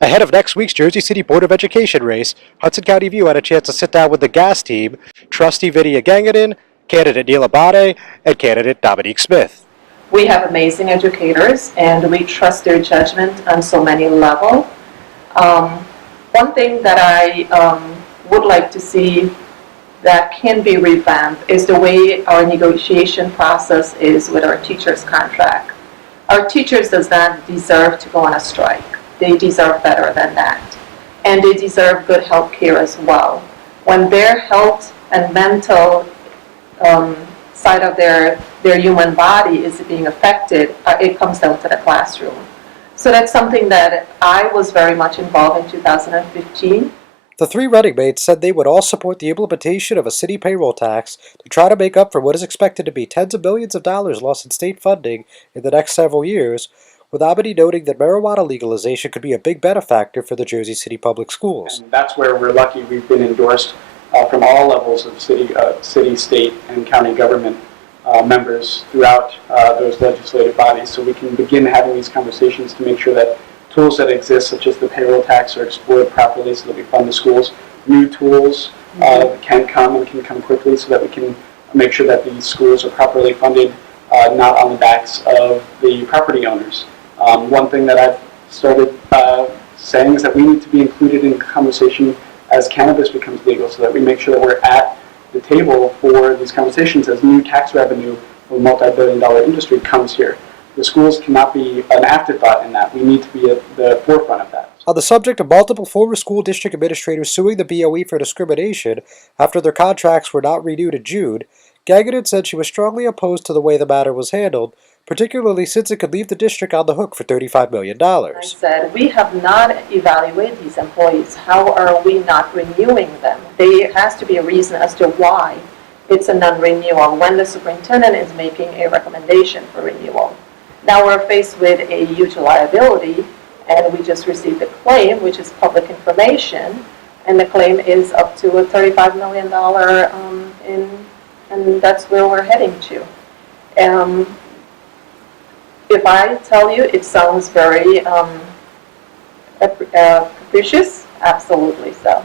Ahead of next week's Jersey City Board of Education race, Hudson County View had a chance to sit down with the gas team, Trustee Vidya Gangadin, candidate Neil Abadie, and candidate Dominique Smith. We have amazing educators, and we trust their judgment on so many levels. One thing that I would like to see that can be revamped is the way our negotiation process is with our teachers' contract. Our teachers does not deserve to go on a strike. They deserve better than that. And they deserve good health care as well. When their health and mental side of their human body is being affected, it comes down to the classroom. So that's something that I was very much involved in 2015. The three running mates said they would all support the implementation of a city payroll tax to try to make up for what is expected to be tens of millions of dollars lost in state funding in the next several years, with Abadie noting that marijuana legalization could be a big benefactor for the Jersey City public schools. And that's where we're lucky we've been endorsed from all levels of city, state, and county government members throughout those legislative bodies, so we can begin having these conversations to make sure that tools that exist, such as the payroll tax, are explored properly so that we fund the schools. New tools can come quickly so that we can make sure that these schools are properly funded, not on the backs of the property owners. One thing that I've started saying is that we need to be included in conversation as cannabis becomes legal, so that we make sure that we're at the table for these conversations as new tax revenue for multi-billion-dollar industry comes here. The schools cannot be an afterthought in that. We need to be at the forefront of that. On the subject of multiple former school district administrators suing the BOE for discrimination after their contracts were not renewed in June, Gangadin said she was strongly opposed to the way the matter was handled, particularly since it could leave the district on the hook for $35 million. I said, we have not evaluated these employees. How are we not renewing them? There has to be a reason as to why it's a non-renewal when the superintendent is making a recommendation for renewal. Now we're faced with a huge liability, and we just received a claim, which is public information, and the claim is up to a $35 million, and that's where we're heading to. If I tell you it sounds very capricious, absolutely so.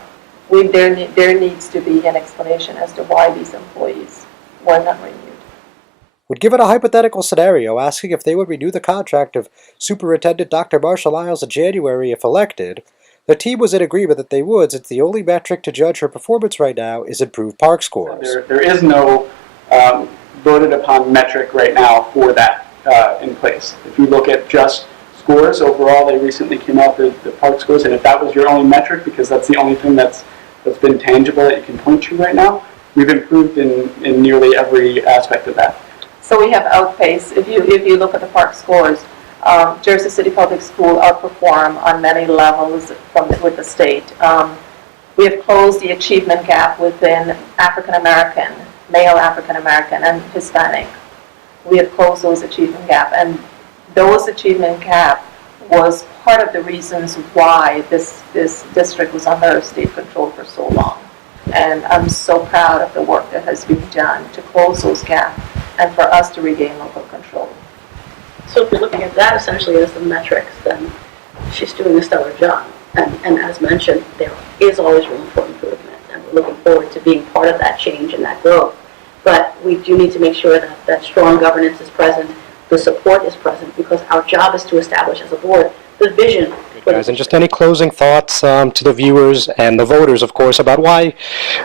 There needs to be an explanation as to why these employees were not renewed. When given a hypothetical scenario asking if they would renew the contract of Superintendent Dr. Marcia Lyles in January if elected, the team was in agreement that they would, since the only metric to judge her performance right now is improved park scores. There is no voted upon metric right now for that in place. If you look at just scores overall, they recently came out with the park scores, and if that was your only metric, because that's the only thing that's been tangible that you can point to right now, we've improved in nearly every aspect of that. So we have outpaced, if you look at the park scores, Jersey City Public School outperform on many levels with the state. We have closed the achievement gap within African American, male African American, and Hispanic. We have closed those achievement gap, and those achievement gap was part of the reasons why this district was under state control for so long. And I'm so proud of the work that has been done to close those gaps and for us to regain local control. So if you're looking at that essentially as the metrics, then she's doing a stellar job. And as mentioned, there is always room for improvement, and we're looking forward to being part of that change and that growth. But we do need to make sure that strong governance is present, the support is present, because our job is to establish as a board the vision. Guys, and just any closing thoughts to the viewers and the voters, of course, about why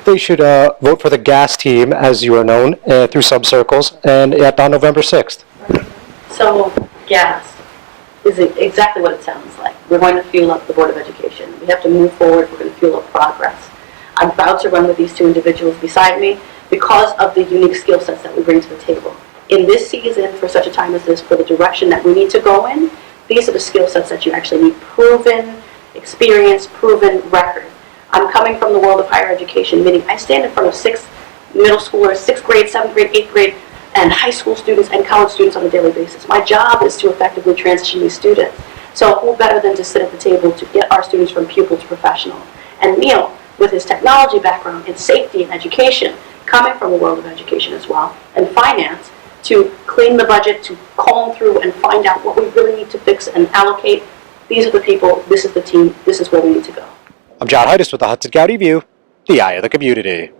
they should vote for the gas team, as you are known, through some circles, and on November 6th. So gas is exactly what it sounds like. We're going to fuel up the Board of Education. We have to move forward. We're going to fuel up progress. I'm proud to run with these two individuals beside me because of the unique skill sets that we bring to the table. In this season, for such a time as this, for the direction that we need to go in, these are the skill sets that you actually need: proven experience, proven record. I'm coming from the world of higher education, meaning I stand in front of 6 middle schoolers, 6th grade, 7th grade, 8th grade, and high school students and college students on a daily basis. My job is to effectively transition these students. So who better than to sit at the table to get our students from pupil to professional? And Neil, with his technology background in safety and education, coming from the world of education as well, and finance, to clean the budget, to comb through and find out what we really need to fix and allocate these are the people, this is the team, this is where we need to go. I'm John Heides with the Hudson County View, the eye of the community.